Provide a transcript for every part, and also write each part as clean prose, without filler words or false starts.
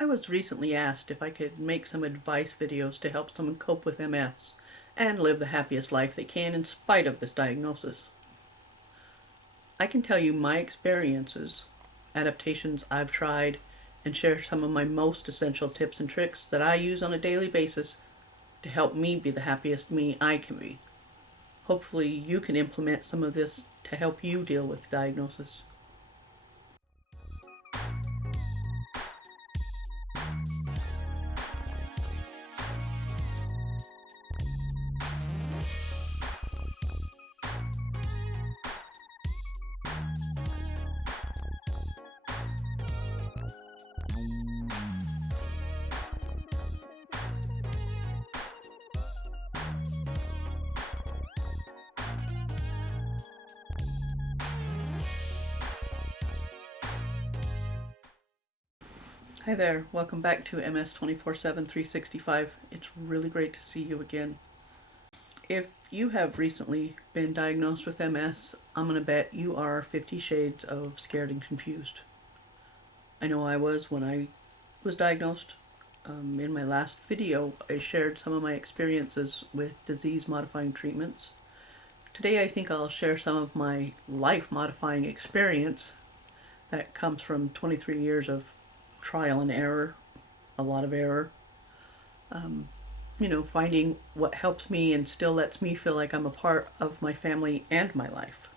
I was recently asked if I could make some advice videos to help someone cope with MS and live the happiest life they can in spite of this diagnosis. I can tell you my experiences, adaptations I've tried, and share some of my most essential tips and tricks that I use on a daily basis to help me be the happiest me I can be. Hopefully you can implement some of this to help you deal with the diagnosis. Hi there, welcome back to MS 24/7 365. It's really great to see you again. If you have recently been diagnosed with MS, I'm going to bet you are 50 shades of scared and confused. I know I was when I was diagnosed. In my last video, I shared some of my experiences with disease-modifying treatments. Today, I think I'll share some of my life-modifying experience that comes from 23 years of trial and error, a lot of error. Finding what helps me and still lets me feel like I'm a part of my family and my life.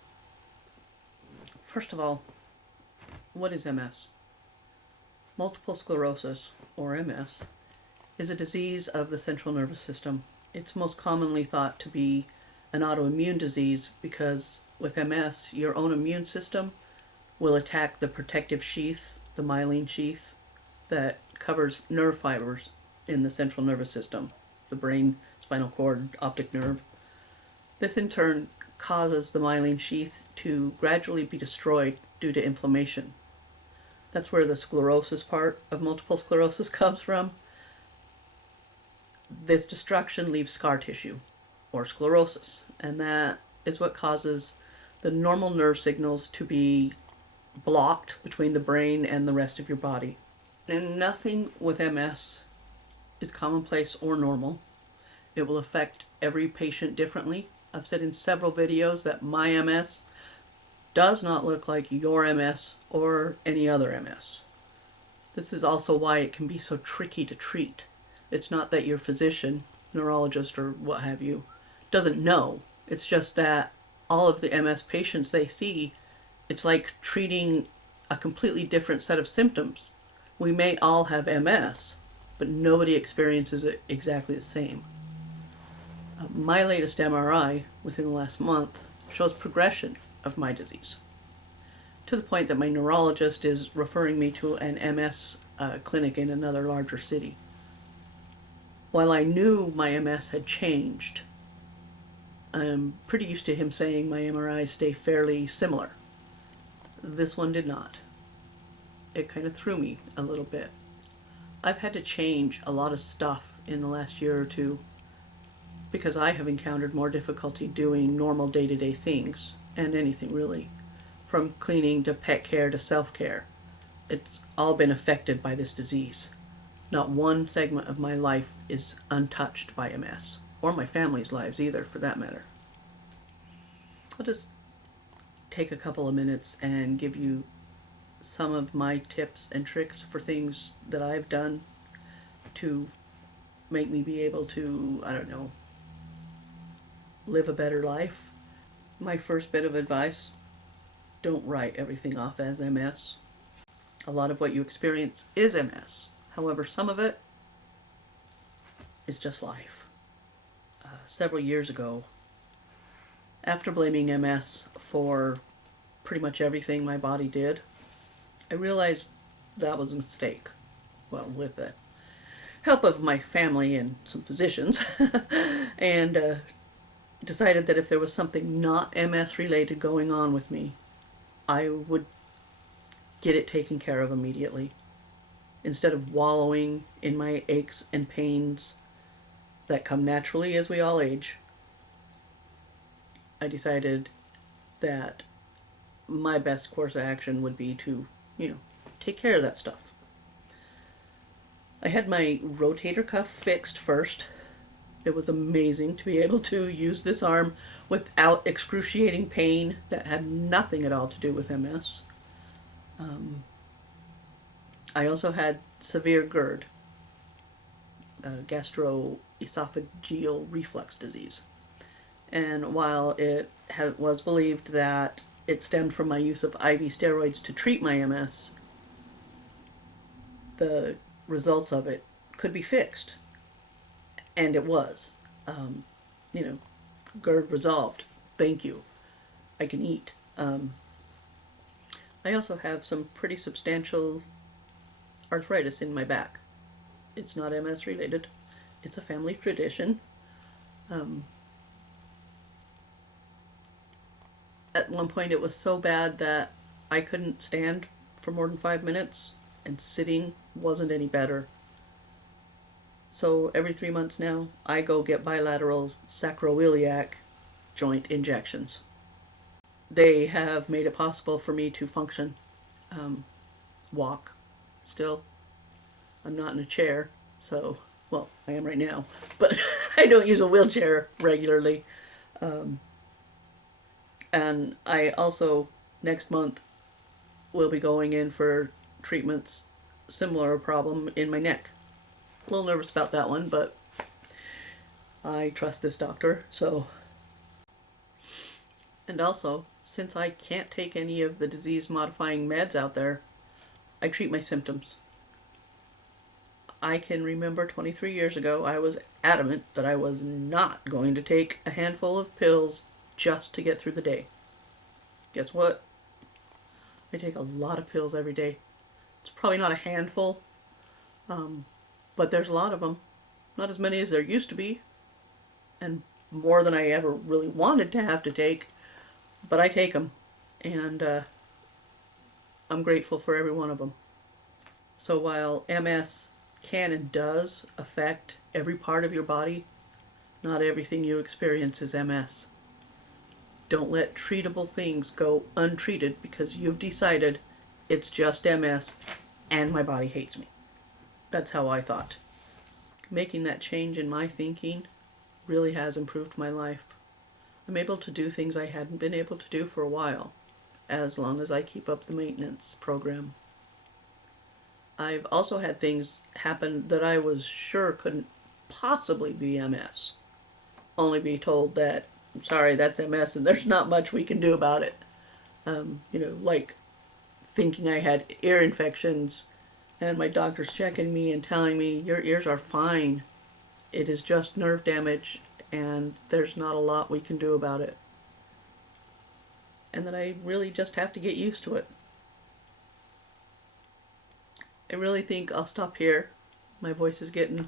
First of all, what is MS? Multiple sclerosis, or MS, is a disease of the central nervous system. It's most commonly thought to be an autoimmune disease because with MS, your own immune system will attack the protective sheath, the myelin sheath, that covers nerve fibers in the central nervous system, the brain, spinal cord, optic nerve. This in turn causes the myelin sheath to gradually be destroyed due to inflammation. That's where the sclerosis part of multiple sclerosis comes from. This destruction leaves scar tissue, or sclerosis, and that is what causes the normal nerve signals to be blocked between the brain and the rest of your body. And nothing with MS is commonplace or normal. It will affect every patient differently. I've said in several videos that my MS does not look like your MS or any other MS. This is also why it can be so tricky to treat. It's not that your physician, neurologist, or what have you doesn't know. It's just that all of the MS patients they see, it's like treating a completely different set of symptoms. We may all have MS, but nobody experiences it exactly the same. My latest MRI within the last month shows progression of my disease to the point that my neurologist is referring me to an MS clinic in another larger city. While I knew my MS had changed, I'm pretty used to him saying my MRIs stay fairly similar. This one did not. It kind of threw me a little bit. I've had to change a lot of stuff in the last year or two because I have encountered more difficulty doing normal day-to-day things, and anything really, from cleaning to pet care to self-care. It's all been affected by this disease. Not one segment of my life is untouched by MS, or my family's lives either, for that matter. I'll just take a couple of minutes and give you some of my tips and tricks for things that I've done to make me be able to, live a better life. My first bit of advice: don't write everything off as MS. A lot of what you experience is MS. However, some of it is just life. Several years ago, after blaming MS for pretty much everything my body did, I realized that was a mistake. Well, with the help of my family and some physicians, and decided that if there was something not MS related going on with me, I would get it taken care of immediately. Instead of wallowing in my aches and pains that come naturally as we all age, I decided that my best course of action would be to, take care of that stuff. I had my rotator cuff fixed first. It was amazing to be able to use this arm without excruciating pain that had nothing at all to do with MS. I also had severe GERD, gastroesophageal reflux disease. And while it was believed that it stemmed from my use of IV steroids to treat my MS, the results of it could be fixed. And it was. You know, GERD resolved. Thank you. I can eat. I also have some pretty substantial arthritis in my back. It's not MS related. It's a family tradition. At one point it was so bad that I couldn't stand for more than 5 minutes, and sitting wasn't any better. So every 3 months now, I go get bilateral sacroiliac joint injections. They have made it possible for me to function, walk still. I'm not in a chair, so, well, I am right now, but I don't use a wheelchair regularly. And I also, next month, will be going in for treatments, similar problem in my neck. A little nervous about that one, but I trust this doctor, so. And also, since I can't take any of the disease-modifying meds out there, I treat my symptoms. I can remember 23 years ago, I was adamant that I was not going to take a handful of pills just to get through the day. Guess what? I take a lot of pills every day. It's probably not a handful, but there's a lot of them. Not as many as there used to be, and more than I ever really wanted to have to take, but I take them, and I'm grateful for every one of them. So while MS can and does affect every part of your body, not everything you experience is MS. Don't let treatable things go untreated because you've decided it's just MS and my body hates me. That's how I thought. Making that change in my thinking really has improved my life. I'm able to do things I hadn't been able to do for a while, as long as I keep up the maintenance program. I've also had things happen that I was sure couldn't possibly be MS. Only be told that, I'm sorry, that's MS and there's not much we can do about it. Like thinking I had ear infections and my doctor's checking me and telling me, your ears are fine. It is just nerve damage and there's not a lot we can do about it. And that I really just have to get used to it. I really think I'll stop here. My voice is getting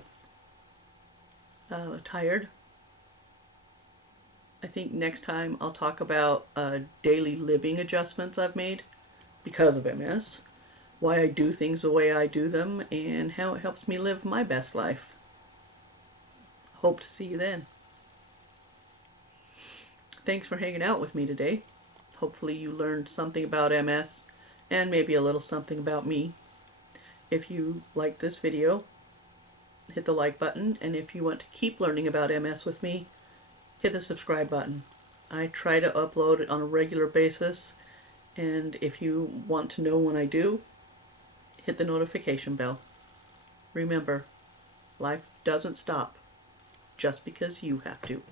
tired. I think next time I'll talk about daily living adjustments I've made because of MS, why I do things the way I do them, and how it helps me live my best life. Hope to see you then. Thanks for hanging out with me today. Hopefully you learned something about MS and maybe a little something about me. If you liked this video, hit the like button, and if you want to keep learning about MS with me, hit the subscribe button. I try to upload it on a regular basis, and if you want to know when I do, hit the notification bell. Remember, life doesn't stop just because you have to.